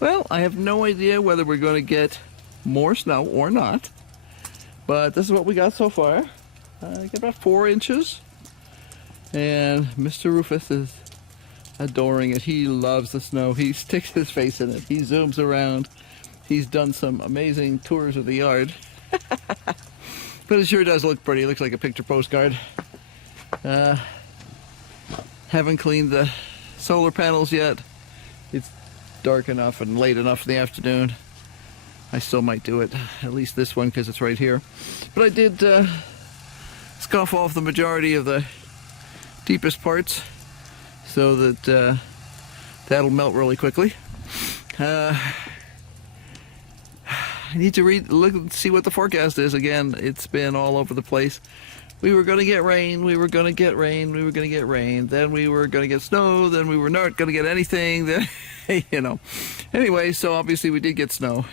Well, I have no idea whether we're going to get more snow or not, but this is what we got so far. Get about 4 inches, and Mr. Rufus is adoring it. He loves the snow. He sticks his face in it. He zooms around. He's done some amazing tours of the yard. But it sure does look pretty. It looks like a picture postcard. Haven't cleaned the solar panels yet. It's dark enough and late enough in the afternoon. I still might do it, at least this one, because it's right here. But I did scuff off the majority of the deepest parts so that that'll melt really quickly. I need to look and see what the forecast is. Again, it's been all over the place. We were going to get rain, we were going to get rain, we were going to get rain, then we were going to get snow, then we were not going to get anything, then, you know. Anyway, so obviously we did get snow.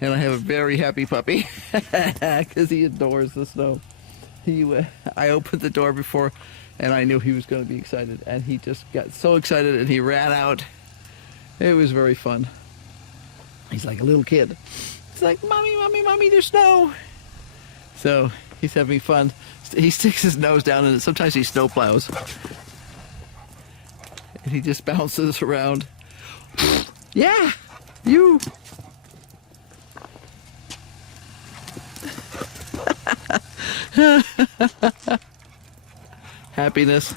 And I have a very happy puppy because he adores the snow. I opened the door before and I knew he was going to be excited, and he just got so excited and he ran out. It was very fun. He's like a little kid. He's like, "Mommy, mommy, mommy, there's snow." So he's having fun. He sticks his nose down and sometimes he snow plows. And he just bounces around. Yeah, you. Happiness.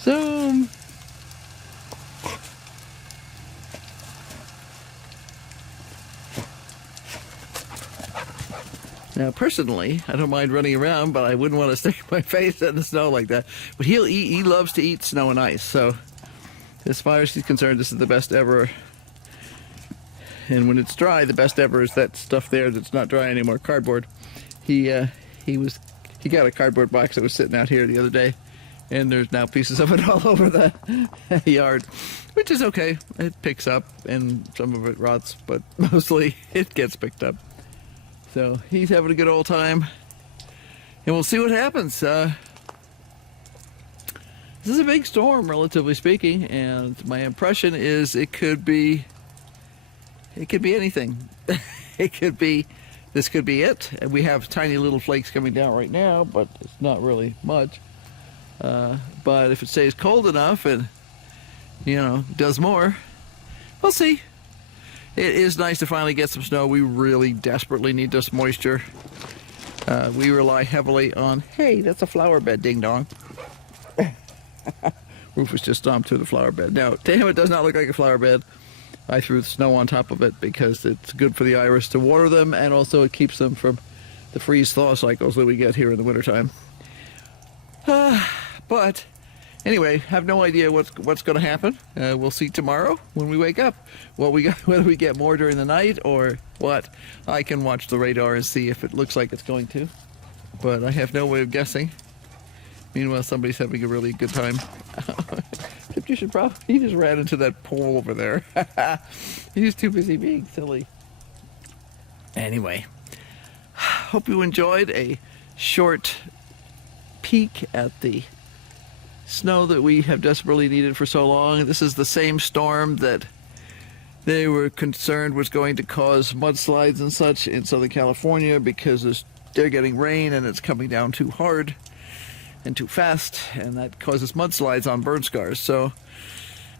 Zoom. Now, personally, I don't mind running around, but I wouldn't want to stick my face in the snow like that. But he'll eat. He loves to eat snow and ice. So, as far as he's concerned, this is the best ever. And when it's dry, the best ever is that stuff there that's not dry anymore, cardboard. He got a cardboard box that was sitting out here the other day, and there's now pieces of it all over the yard, which is okay. It picks up, and some of it rots, but mostly it gets picked up. So he's having a good old time, and we'll see what happens. This is a big storm, relatively speaking, and my impression is it could be anything. This could be it. We have tiny little flakes coming down right now, but it's not really much. But if it stays cold enough and, you know, does more, we'll see. It is nice to finally get some snow. We really desperately need this moisture. We rely heavily on, hey, that's a flower bed, ding dong. Rufus just stomped through the flower bed. Now, to him, it does not look like a flower bed. I threw snow on top of it because it's good for the iris to water them, and also it keeps them from the freeze-thaw cycles that we get here in the wintertime. But anyway, have no idea what's going to happen. We'll see tomorrow when we wake up. Whether we get more during the night or what. I can watch the radar and see if it looks like it's going to, but I have no way of guessing. Meanwhile, somebody's having a really good time. Except you should probably, he just ran into that pole over there. He's too busy being silly. Anyway, hope you enjoyed a short peek at the snow that we have desperately needed for so long. This is the same storm that they were concerned was going to cause mudslides and such in Southern California because they're getting rain and it's coming down too hard and too fast, and that causes mudslides on burn scars. So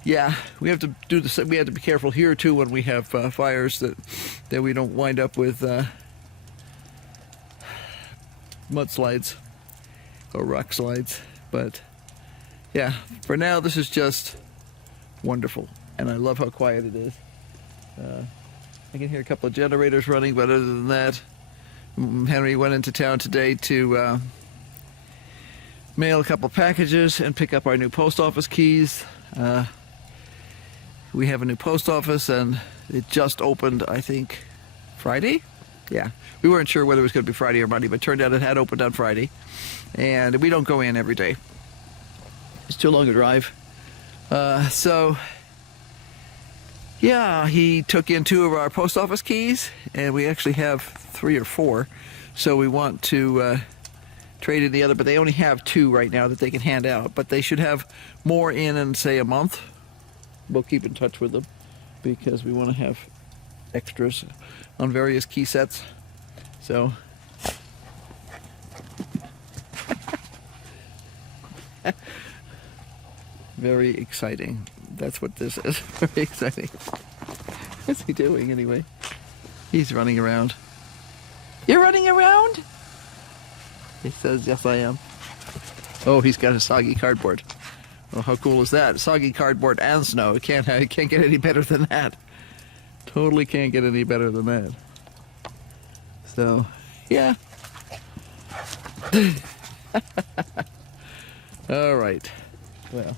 yeah, we have to do the same. We have to be careful here too when we have fires that we don't wind up with mudslides or rock slides. But yeah, for now this is just wonderful, and I love how quiet it is. I can hear a couple of generators running, but other than that, Henry went into town today to mail a couple packages and pick up our new post office keys. We have a new post office, and it just opened, I think, Friday? Yeah, we weren't sure whether it was going to be Friday or Monday, but it turned out it had opened on Friday. And we don't go in every day. It's too long a drive. So, yeah, he took in 2 of our post office keys, and we actually have 3 or 4. So we want to trade in the other, but they only have 2 right now that they can hand out. But they should have more in say, a month. We'll keep in touch with them. because we want to have extras on various key sets. So very exciting. That's what this is. Very exciting. What's he doing anyway? He's running around. You're running around? He says, yes I am. Oh, he's got a soggy cardboard. Well, how cool is that? Soggy cardboard and snow. It can't get any better than that. Totally can't get any better than that. So, yeah. All right. Well,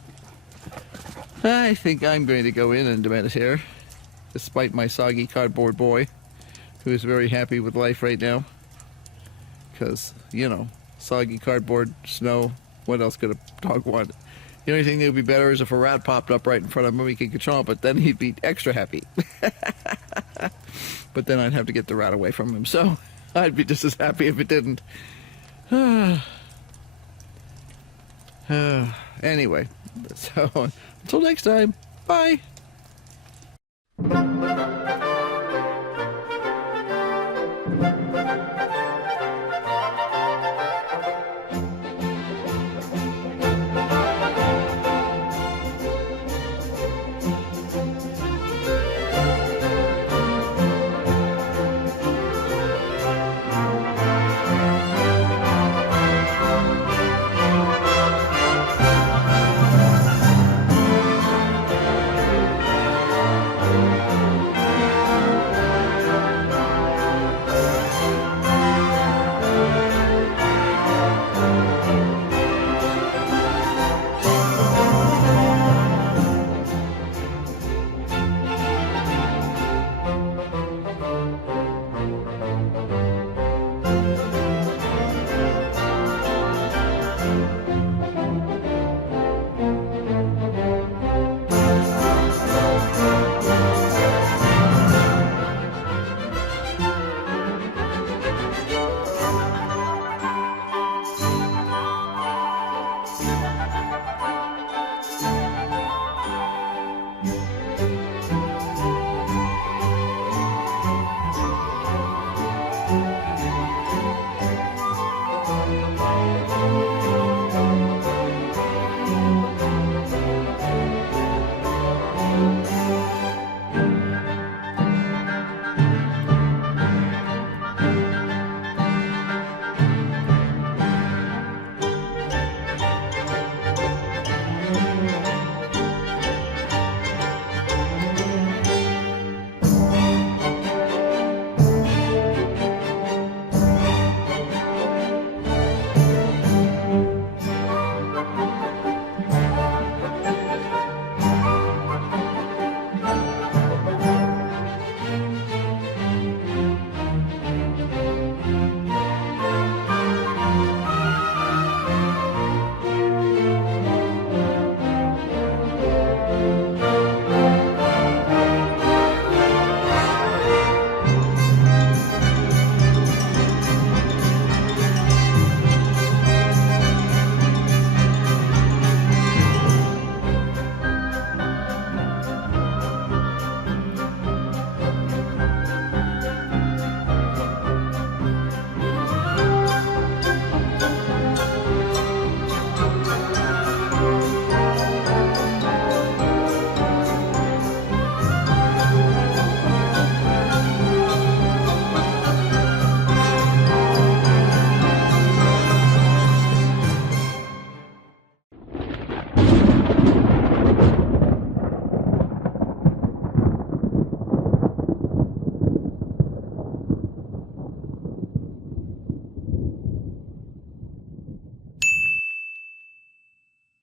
I think I'm going to go in a minute here, despite my soggy cardboard boy, who is very happy with life right now. Because, you know, soggy cardboard, snow, what else could a dog want? The only thing that would be better is if a rat popped up right in front of him, he could chomp it, then he'd be extra happy. But then I'd have to get the rat away from him, so I'd be just as happy if it didn't. Anyway, so until next time, bye.